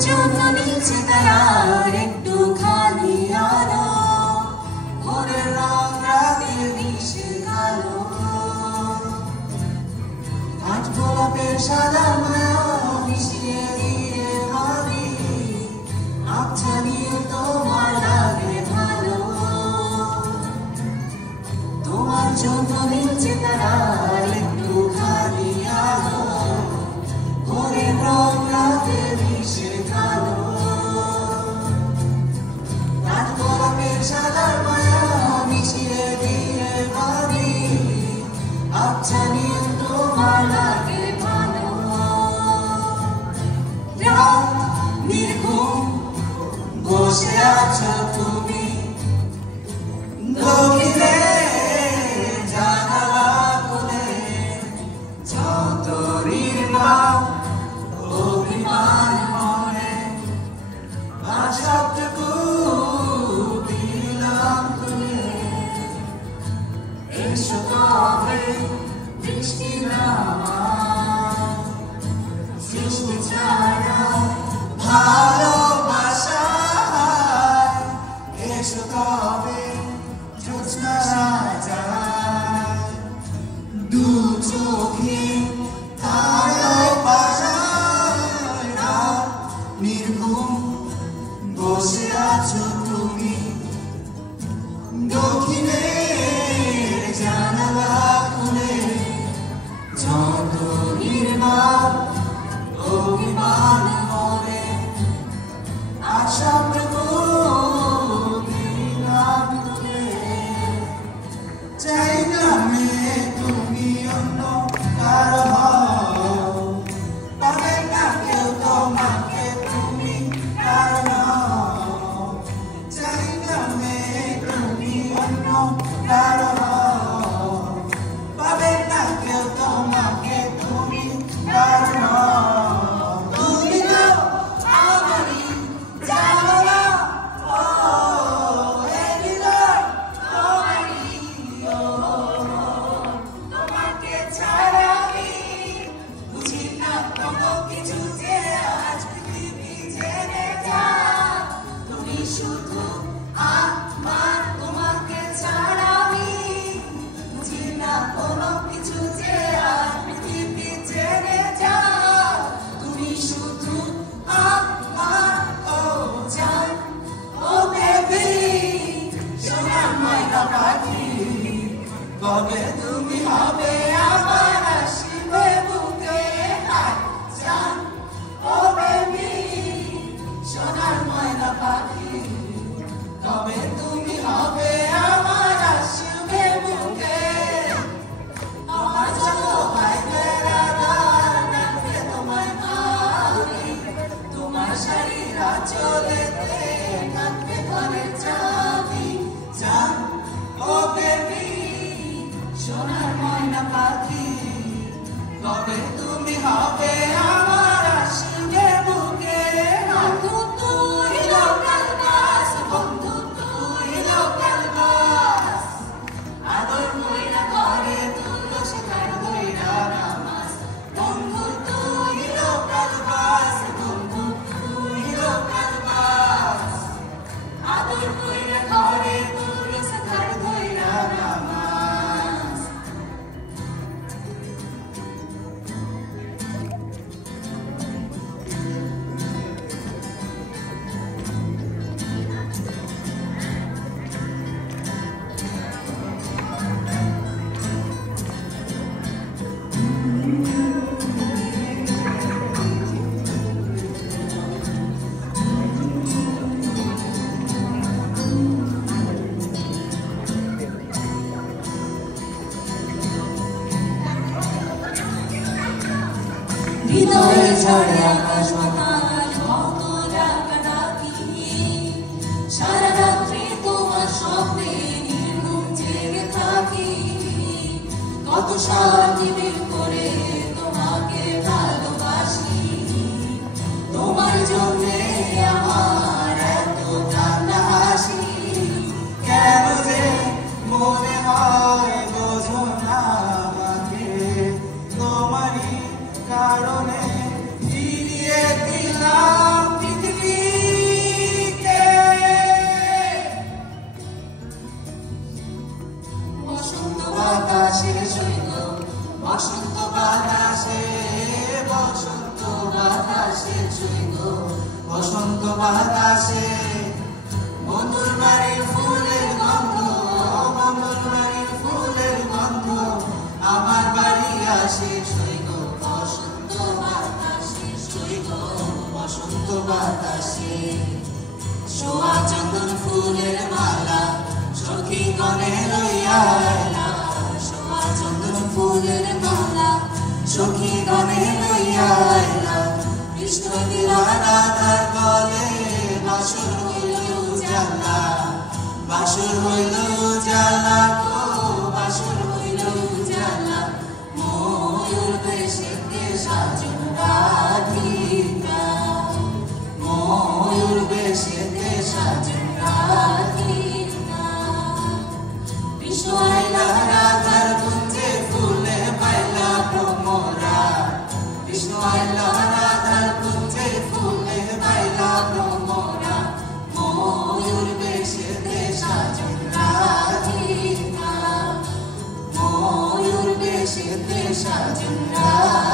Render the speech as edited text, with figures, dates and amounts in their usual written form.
জন্য নিচে তারার একটু খালি আলো ভোরের রং রাতের মিশে কালো আজ গোলাপের সাদা মায়া মিশিয়ে দিয়ে ভাবি আচ্ছা নিয়ে তোমার লাগে ভালো তোমার জন্য নিচে তারার একটু খালি আলো ভোরের রং রাতের মিশে কালো আজ গোলাপের সাদা মায়া মিশিয়ে দিয়ে ভাবি আচ্ছা নিয়ে তোমার লাগে ভালো রাত নির্ঘুম বসে আছো তুমি গভীরে জানালা খুলে যতরির নাম অভিমান মনে আর সবটুকু দিলাম তুলে এসো তবে বৃষ্টি নামা সৃষ্টি ছাড়া ভালোবাসায় এসো তবে জোৎস্না সাজায় দু চোখে তারায় বাসায় রাত নির্ঘুম বসে আছো তুমি দক্ষিণের জানালা খুলে যত নির্মাণ অভিমান মনে আশা দিলাম তুলে চাই না মেয়ে তুমি অন্য কারো হও পাবে না কেউ তোমাকে তুমি কারো নও চাই না মেয়ে তুমি অন্য কারো হও পাবে না কেউ তোমাকে তুমি কারো নও তুমি তো আমারই জানো না ও এই হৃদয় তোমারই ও তোমাকে ছাড়া আমি বুঝি না কোনো কিছু যে আজ পৃথিবী ছেড়ে যা তুমি শুধু আমার তোমাকে ছাড়া আমি বুঝি না কোনো কিছু যে আজ পৃথিবী ছেড়ে যা তুমি শুধু আমার ও জান ও বেবি সোনার ময়না পাখি কবে তুমি হবে আমার আসিবে বুকে জান ও বেবি সোনার ময়না পাখি কবে তুমি হবে আমার আসিবে বুকে আমার ছোট ভাই বেড়াদার ডাকবে তোমায় ভাবি তোমার শাড়ির আঁচলেতে থাকবে ঘরের চাবি জান ও বেবি সোনার ময়না পাখি কবে তুমি হবে আমার আসিবে বুকে বন্ধু তুই লোকাল বাস বন্ধু তুই লোকাল বাস আদর কইরা ঘরে তুলো শেখার ধইরা নামাজ বন্ধু তুই লোকাল বাস বন্ধু তুই লোকাল বাস আদর কইরা ঘরে তুলো শেখার ধইরা নামাজ হৃদয়ে ঝড়ে আকাশ বাতাস কত ডাকাডাকি সারা রাত্রি তোমার স্বপ্নে নির্ঘুম জেগে থাকি কত শান্তি বের করে তোমাকে ভালোবাসি তোমার জন্যে আমার এত কান্না হাসি কেন যে মনে হয় বোঝো না আমাকে তোমারই কারণে ফিরিয়ে দিলাম বাতাসে বন্ধুর বাড়ির ফুলের গন্ধ, বন্ধুর বাড়ির ফুলের গন্ধ আমার বাড়ি আসে সৈগ বসন্ত বাতাসে, সৈগ বসন্ত বাতাসে। সোয়া চন্দন ফুলের মালা সখী গণে লইয়া আইলা, সোয়া চন্দন ফুলের মালা সখী গণে লইয়া আইলা। কৃষ্ণ দিলা রাধার গলে বাসুর হইল উজালা, বাসুর হইল উজালা গো, বাসুর হইল উজালা। ময়ূর বেশেতে সাজন রাধিকা, ময়ূর বেশেতে সাজন রাধিকা। কৃষ্ণ আইলা রাধার কুঞ্জে ফুলে পাইলা ভ্রমরা, কৃষ্ণ আইলা রাধার কুঞ্জে ফুলে পাইলা ভ্রমরা। ময়ূর বেশেতে সাজন রাধিকা, ময়ূর বেশেতে সাজন রাধিকা।